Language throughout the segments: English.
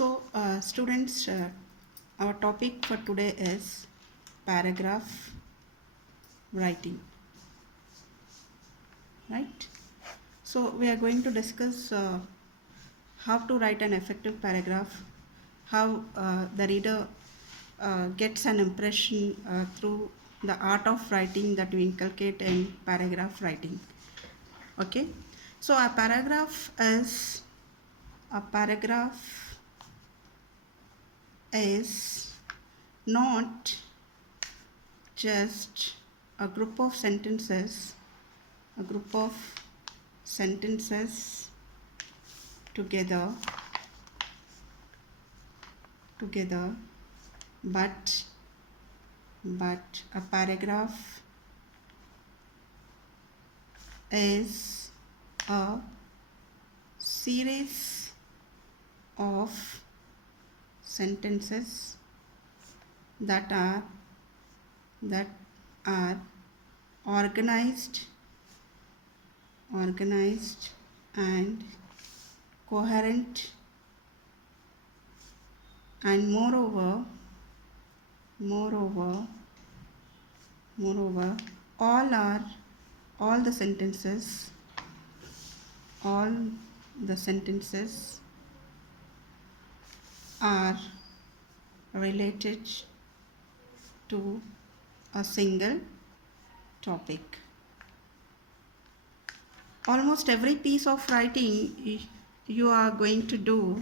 Students, our topic for today is paragraph writing, right? So, we are going to discuss how to write an effective paragraph, how the reader gets an impression through the art of writing that we inculcate in paragraph writing. Okay, so a paragraph is not just a group of sentences together, but a paragraph is a series of sentences that are organized and coherent, and moreover all the sentences are related to a single topic. Almost every piece of writing you are going to do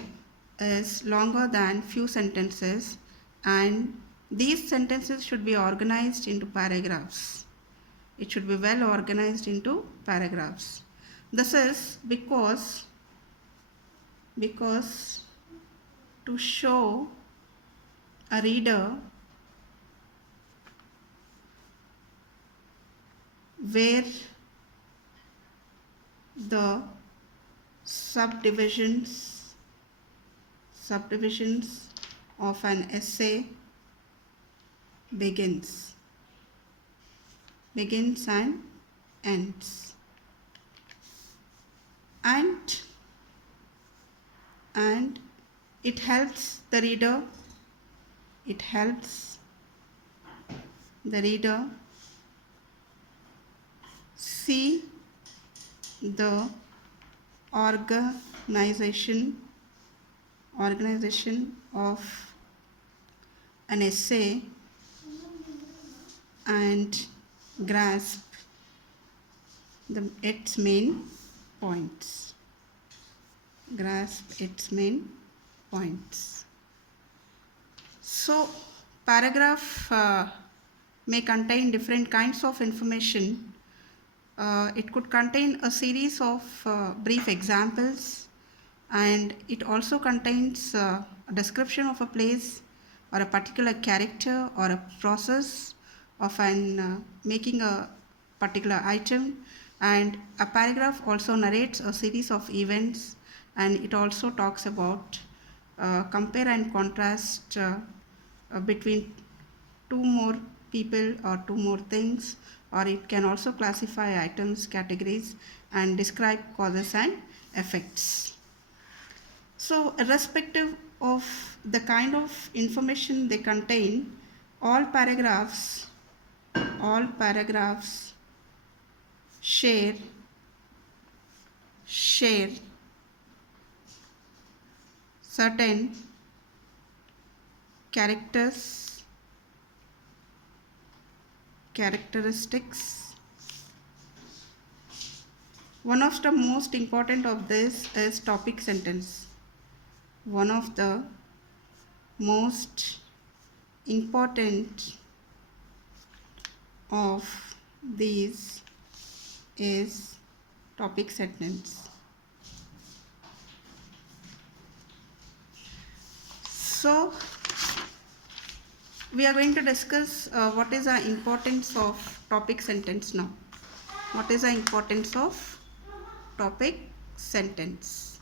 is longer than few sentences, and these sentences should be organized into paragraphs. It should be well organized into paragraphs. This is because to show a reader where the subdivisions of an essay begins and ends, and it helps the reader see the organization of an essay and grasp its main points. So, paragraph may contain different kinds of information. It could contain a series of brief examples, and it also contains a description of a place or a particular character or a process of making a particular item. And a paragraph also narrates a series of events, and it also talks about compare and contrast between two more people or two more things, or it can also classify items, categories, and describe causes and effects. So, irrespective of the kind of information they contain, all paragraphs share certain characteristics. One of the most important of this is topic sentence. One of the most important of these is topic sentence. So, we are going to discuss what is the importance of topic sentence now. What is the importance of topic sentence?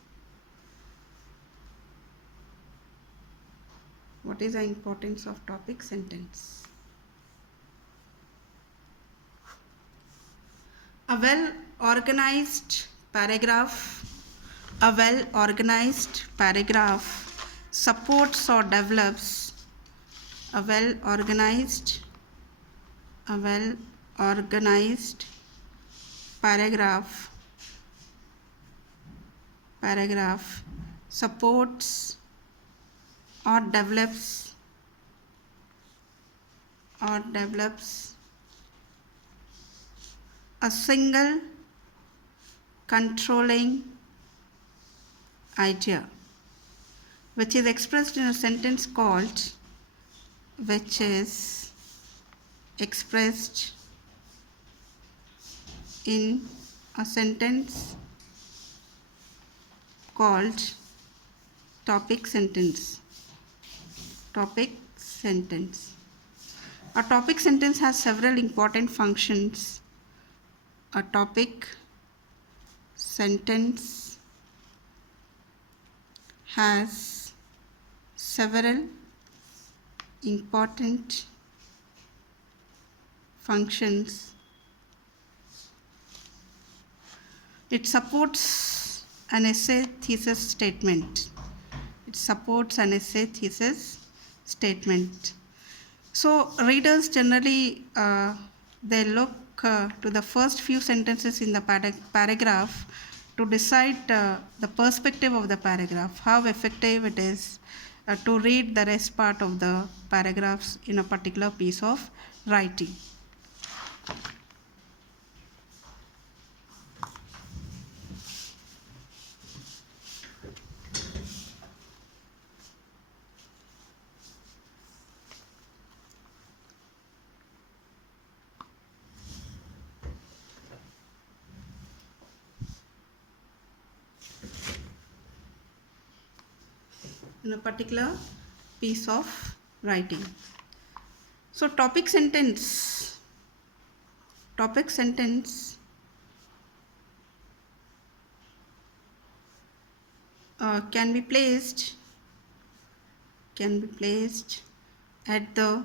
What is the importance of topic sentence? A well-organized paragraph supports or develops a well organized paragraph supports or develops a single controlling idea which is expressed in a sentence called topic sentence. A topic sentence has several important functions. A topic sentence has several important functions. It supports an essay thesis statement. So readers generally they look to the first few sentences in the paragraph to decide the perspective of the paragraph, how effective it is to read the rest part of the paragraphs in a particular piece of writing. In a particular piece of writing. So topic sentence can be placed at the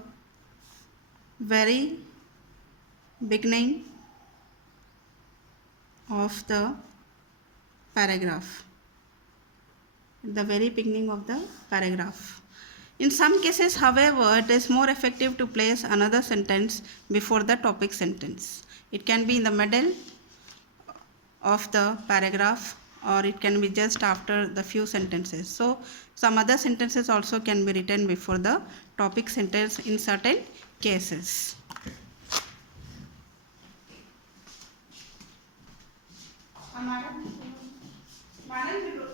very beginning of the paragraph. In some cases, however, it is more effective to place another sentence before the topic sentence. It can be in the middle of the paragraph, or it can be just after the few sentences. So some other sentences also can be written before the topic sentence in certain cases. Madam,